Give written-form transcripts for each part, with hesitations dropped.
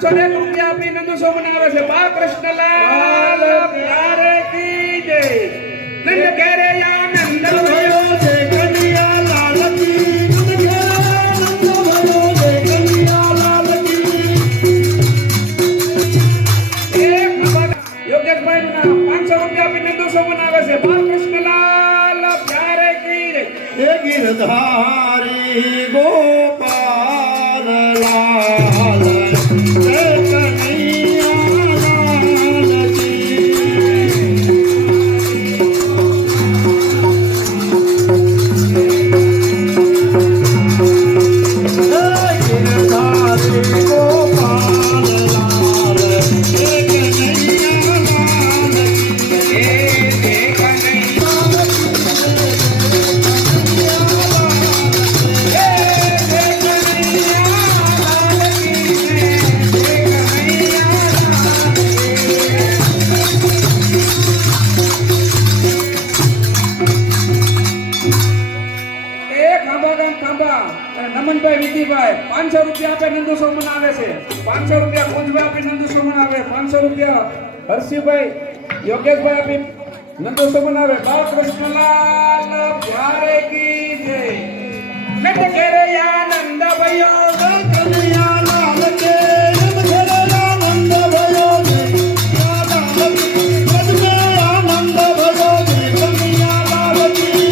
₹501 આપી નંદુ સોમન આવે છે બાલકૃષ્ણલાલ પ્યારે કી જય નંદ કેરે યા નંદ ભયો છે કનૈયા લાલ કી નંદ કેરે નંદ ભયો છે કનૈયા લાલ કી યોગેશભાઈ નું નામ ₹500 આપી નંદુ સોમન આવે છે બાલકૃષ્ણલાલ પ્યારે કી જય હે ગિરધારી ગોપાલ લાલ જય કનૈયા લાલ કી હે ગિરધારી ગોપાલ લાલ જય કનૈયા લાલ કી જય કનૈયા નમનભાઈ વિધિભાઈ ₹500 આપે નંદુ સોમન આવે છે ₹500 કુંજભાઈ આપી નંદુ સોમન આવે ₹500 હર્ષિભાઈ યોગેશભાઈ આપી નંદુ સોમન આવે બાલકૃષ્ણલાલ પ્યારે કી જય નંદ કેરે યા નંદ ભયો કનૈયા લાલ કે નંદ કેરે આનંદ ભયો છે આનંદ ભયો છે કનૈયા લાલ કી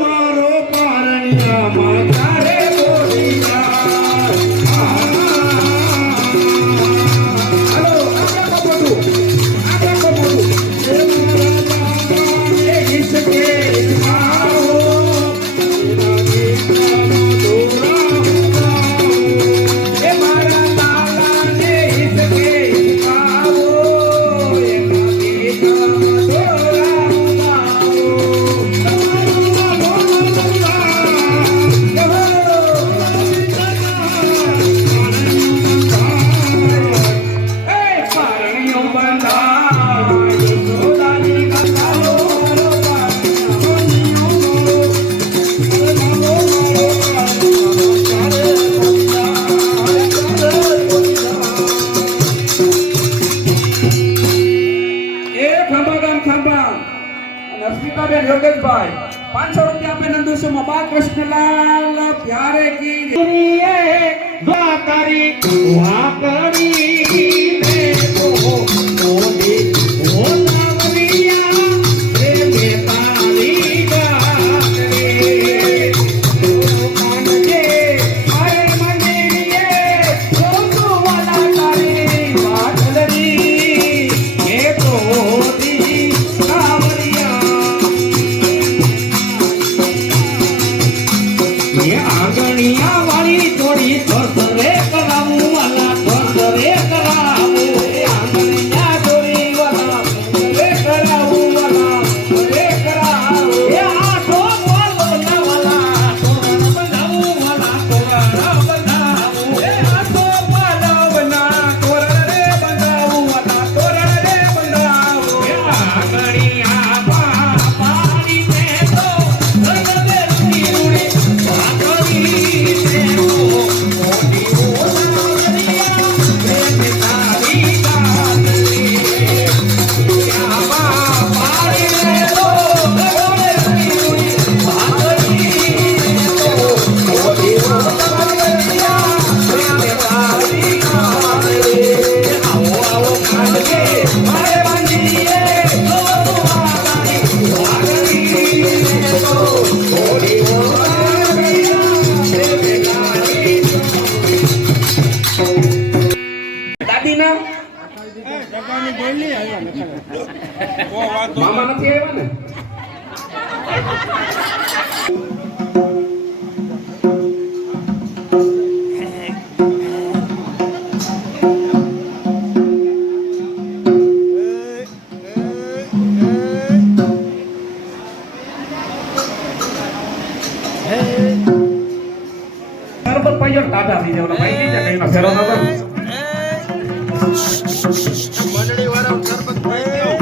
મારો પારણિયા માતા રે યોગેશભાઈ ₹500 આપે નંદુ સોમન બાલકૃષ્ણલાલ પ્યારે કી જય દ્વાતારી વાપરી મે તો મોદી ઓલાવરિયા રે મે તારી ગાત રે કાનજે આરે મંદિરિયે જોતો વાલા તારી વાદલરી એ તો દી આંગણિયા વાળી થોડી થોડરે કરાવું વાલા થોડરે કરાવું આંગણિયા થોડી વાલા થોડરે કરાવું વાલા થોડરે કરાવું એ આઠો બોલો ના વાલા તોરણ બનાવું વાલા તોરણ બનાવું એ આસો પાલવના તોરણ રે બંધાવું વાલા તોરણ રે બંધાવું એ આંગણિયા પાડી દે તો રંગે ઉડી વાતરી દે તો મોટી ઓલાવરિયા રે મે તારી ગાત રે આવા પાડી દે તો રંગે ઉડી વાતરી દે તો મોટી ઓલાવરિયા રે મે તારી ગાત રે આવો આવો ખાંડે મારે બાંધીએ તો વાતરી વાતરી દે તો મોટી ઓલાવરિયા રે મે તારી દાદીના મામા નથી આવ્યા ને ડબલ પાઈ ટાટા થઈ જાય ઓલા ભાઈ નહીં જાય કઈ ના ફેરો નતો મંડળી વાળા સરપંચ ભાઈ